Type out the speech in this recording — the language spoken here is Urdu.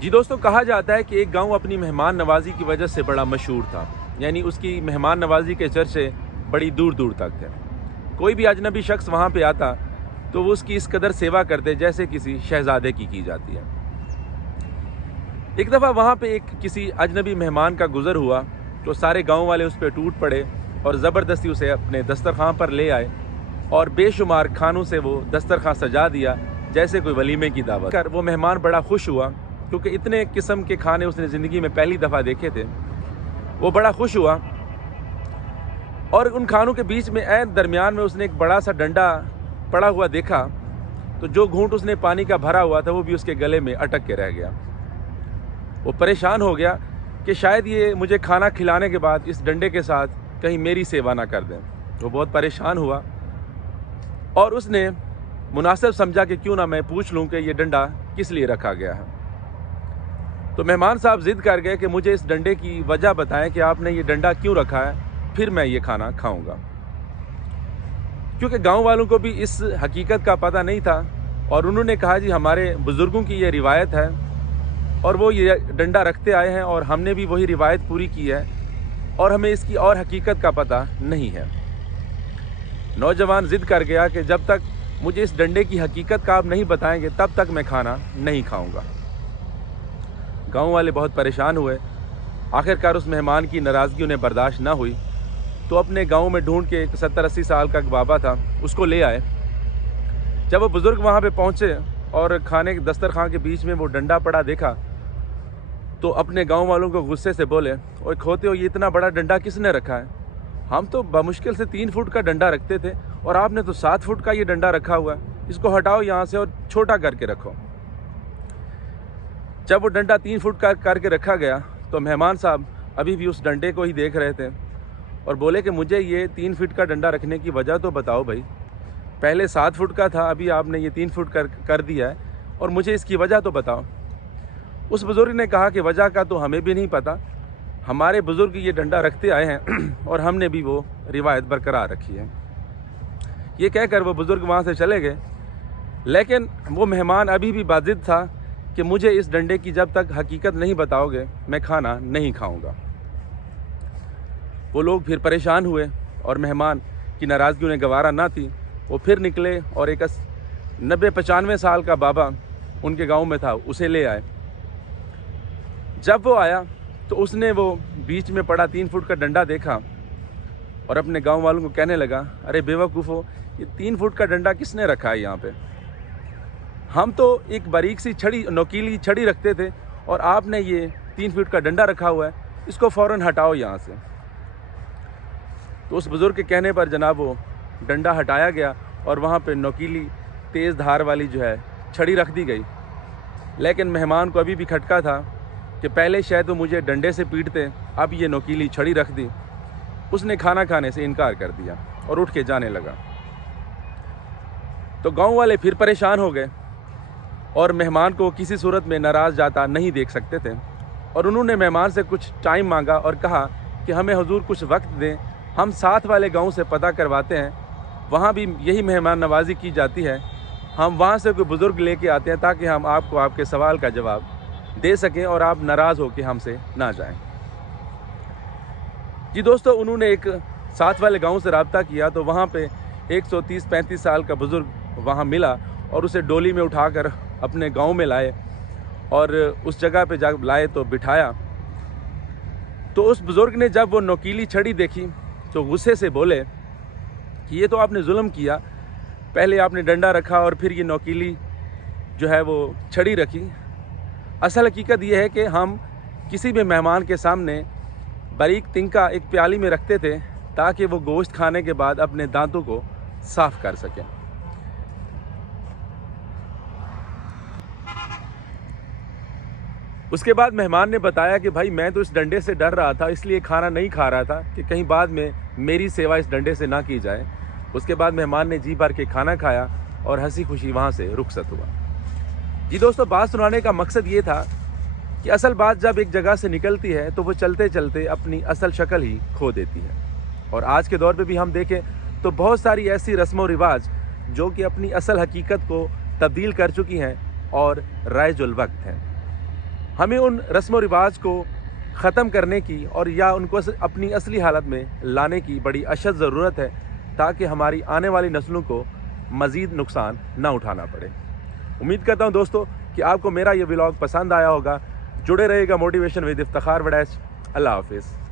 جی دوستوں، کہا جاتا ہے کہ ایک گاؤں اپنی مہمان نوازی کی وجہ سے بڑا مشہور تھا، یعنی اس کی مہمان نوازی کے چرچے بڑی دور دور تک تھے۔ کوئی بھی اجنبی شخص وہاں پہ آتا تو وہ اس کی اس قدر سیوا کرتے جیسے کسی شہزادے کی جاتی ہے۔ ایک دفعہ وہاں پہ کسی اجنبی مہمان کا گزر ہوا تو سارے گاؤں والے اس پہ ٹوٹ پڑے اور زبردستی اسے اپنے دسترخوان پر لے آئے اور بے شمار کھانوں سے وہ دسترخوان سجا دیا جیسے کوئی ولیمے کی دعوت۔ وہ مہمان بڑا خوش ہوا کیونکہ اتنے قسم کے کھانے اس نے زندگی میں پہلی دفعہ دیکھے تھے۔ وہ بڑا خوش ہوا اور ان کھانوں کے بیچ میں عین درمیان میں اس نے ایک بڑا سا ڈنڈا پڑا ہوا دیکھا تو جو گھونٹ اس نے پانی کا بھرا ہوا تھا وہ بھی اس کے گلے میں اٹک کے رہ گیا۔ وہ پریشان ہو گیا کہ شاید یہ مجھے کھانا کھلانے کے بعد اس ڈنڈے کے ساتھ کہیں میری سیوا نہ کر دیں۔ وہ بہت پریشان ہوا اور اس نے مناسب سمجھا کہ کیوں نہ میں پوچھ لوں کہ یہ ڈنڈا کس لیے رکھا گیا ہے۔ تو مہمان صاحب ضد کر گئے کہ مجھے اس ڈنڈے کی وجہ بتائیں کہ آپ نے یہ ڈنڈا کیوں رکھا ہے، پھر میں یہ کھانا کھاؤں گا۔ کیونکہ گاؤں والوں کو بھی اس حقیقت کا پتہ نہیں تھا اور انہوں نے کہا جی ہمارے بزرگوں کی یہ روایت ہے اور وہ یہ ڈنڈا رکھتے آئے ہیں اور ہم نے بھی وہی روایت پوری کی ہے اور ہمیں اس کی اور حقیقت کا پتہ نہیں ہے۔ نوجوان ضد کر گیا کہ جب تک مجھے اس ڈنڈے کی حقیقت کا آپ نہیں بتائیں گے تب تک میں کھانا نہیں کھاؤں گا۔ گاؤں والے بہت پریشان ہوئے۔ آخرکار اس مہمان کی ناراضگی انہیں برداشت نہ ہوئی تو اپنے گاؤں میں ڈھونڈ کے ایک 70-80 سال کا بابا تھا اس کو لے آئے۔ جب وہ بزرگ وہاں پہ پہنچے اور کھانے کے دسترخوان کے بیچ میں وہ ڈنڈا پڑا دیکھا تو اپنے گاؤں والوں کو غصے سے بولے، اوے کھوتے ہو، یہ اتنا بڑا ڈنڈا کس نے رکھا ہے؟ ہم تو بمشکل سے 3 فٹ کا ڈنڈا رکھتے تھے اور آپ نے تو 7 فٹ کا یہ ڈنڈا رکھا ہوا ہے، اس کو ہٹاؤ یہاں سے اور چھوٹا کر کے رکھو۔ جب وہ ڈنڈا 3 فٹ کا کر کے رکھا گیا تو مہمان صاحب ابھی بھی اس ڈنڈے کو ہی دیکھ رہے تھے اور بولے کہ مجھے یہ 3 فٹ کا ڈنڈا رکھنے کی وجہ تو بتاؤ بھائی، پہلے 7 فٹ کا تھا، ابھی آپ نے یہ 3 فٹ کر دیا ہے اور مجھے اس کی وجہ تو بتاؤ۔ اس بزرگ نے کہا کہ وجہ کا تو ہمیں بھی نہیں پتہ، ہمارے بزرگ یہ ڈنڈا رکھتے آئے ہیں اور ہم نے بھی وہ روایت برقرار رکھی ہے۔ یہ کہہ کر وہ بزرگ وہاں سے چلے گئے، لیکن وہ مہمان ابھی بھی باضد تھا کہ مجھے اس ڈنڈے کی جب تک حقیقت نہیں بتاؤ گے میں کھانا نہیں کھاؤں گا۔ وہ لوگ پھر پریشان ہوئے اور مہمان کی ناراضگی انہیں گوارا نہ تھی، وہ پھر نکلے اور ایک 90-95 سال کا بابا ان کے گاؤں میں تھا اسے لے آئے۔ جب وہ آیا تو اس نے وہ بیچ میں پڑا 3 فٹ کا ڈنڈا دیکھا اور اپنے گاؤں والوں کو کہنے لگا، ارے بے وقوفو، یہ 3 فٹ کا ڈنڈا کس نے رکھا ہے یہاں پہ؟ ہم تو ایک باریک سی نوکیلی چھڑی رکھتے تھے اور آپ نے یہ 3 فٹ کا ڈنڈا رکھا ہوا ہے، اس کو فوراً ہٹاؤ یہاں سے۔ تو اس بزرگ کے کہنے پر جناب وہ ڈنڈا ہٹایا گیا اور وہاں پہ نوکیلی تیز دھار والی جو ہے چھڑی رکھ دی گئی۔ لیکن مہمان کو ابھی بھی کھٹکا تھا کہ پہلے شاید وہ مجھے ڈنڈے سے پیٹتے، اب یہ نوکیلی چھڑی رکھ دی۔ اس نے کھانا کھانے سے انکار کر دیا اور اٹھ کے جانے لگا۔ تو گاؤں والے پھر پریشان ہو گئے اور مہمان کو کسی صورت میں ناراض جاتا نہیں دیکھ سکتے تھے اور انہوں نے مہمان سے کچھ ٹائم مانگا اور کہا کہ ہمیں حضور کچھ وقت دیں، ہم ساتھ والے گاؤں سے پتہ کرواتے ہیں، وہاں بھی یہی مہمان نوازی کی جاتی ہے، ہم وہاں سے کوئی بزرگ لے کے آتے ہیں تاکہ ہم آپ کو آپ کے سوال کا جواب دے سکیں اور آپ ناراض ہو کے ہم سے نہ جائیں۔ جی دوستو، انہوں نے ایک ساتھ والے گاؤں سے رابطہ کیا تو وہاں پہ 130-35 سال کا بزرگ وہاں ملا اور اسے ڈولی میں اٹھا کر اپنے گاؤں میں لائے اور اس جگہ پہ جب لائے تو بٹھایا۔ تو اس بزرگ نے جب وہ نوکیلی چھڑی دیکھی تو غصے سے بولے کہ یہ تو آپ نے ظلم کیا، پہلے آپ نے ڈنڈا رکھا اور پھر یہ نوکیلی جو ہے وہ چھڑی رکھی۔ اصل حقیقت یہ ہے کہ ہم کسی بھی مہمان کے سامنے باریک تنکا ایک پیالی میں رکھتے تھے تاکہ وہ گوشت کھانے کے بعد اپنے دانتوں کو صاف کر سکیں۔ اس کے بعد مہمان نے بتایا کہ بھائی میں تو اس ڈنڈے سے ڈر رہا تھا، اس لیے کھانا نہیں کھا رہا تھا کہ کہیں بعد میں میری سیوا اس ڈنڈے سے نہ کی جائے۔ اس کے بعد مہمان نے جی بھر کے کھانا کھایا اور ہنسی خوشی وہاں سے رخصت ہوا۔ جی دوستو، بات سنانے کا مقصد یہ تھا کہ اصل بات جب ایک جگہ سے نکلتی ہے تو وہ چلتے چلتے اپنی اصل شکل ہی کھو دیتی ہے۔ اور آج کے دور پہ بھی ہم دیکھیں تو بہت ساری ایسی رسم و رواج جو کہ اپنی اصل حقیقت کو تبدیل کر چکی ہیں اور رائج الوقت ہیں۔ ہمیں ان رسم و رواج کو ختم کرنے کی اور یا ان کو اپنی اصلی حالت میں لانے کی بڑی اشد ضرورت ہے، تاکہ ہماری آنے والی نسلوں کو مزید نقصان نہ اٹھانا پڑے۔ امید کرتا ہوں دوستو کہ آپ کو میرا یہ ولاگ پسند آیا ہوگا۔ جڑے رہے گا موٹیویشن ود افتخار وڈیچ۔ اللہ حافظ۔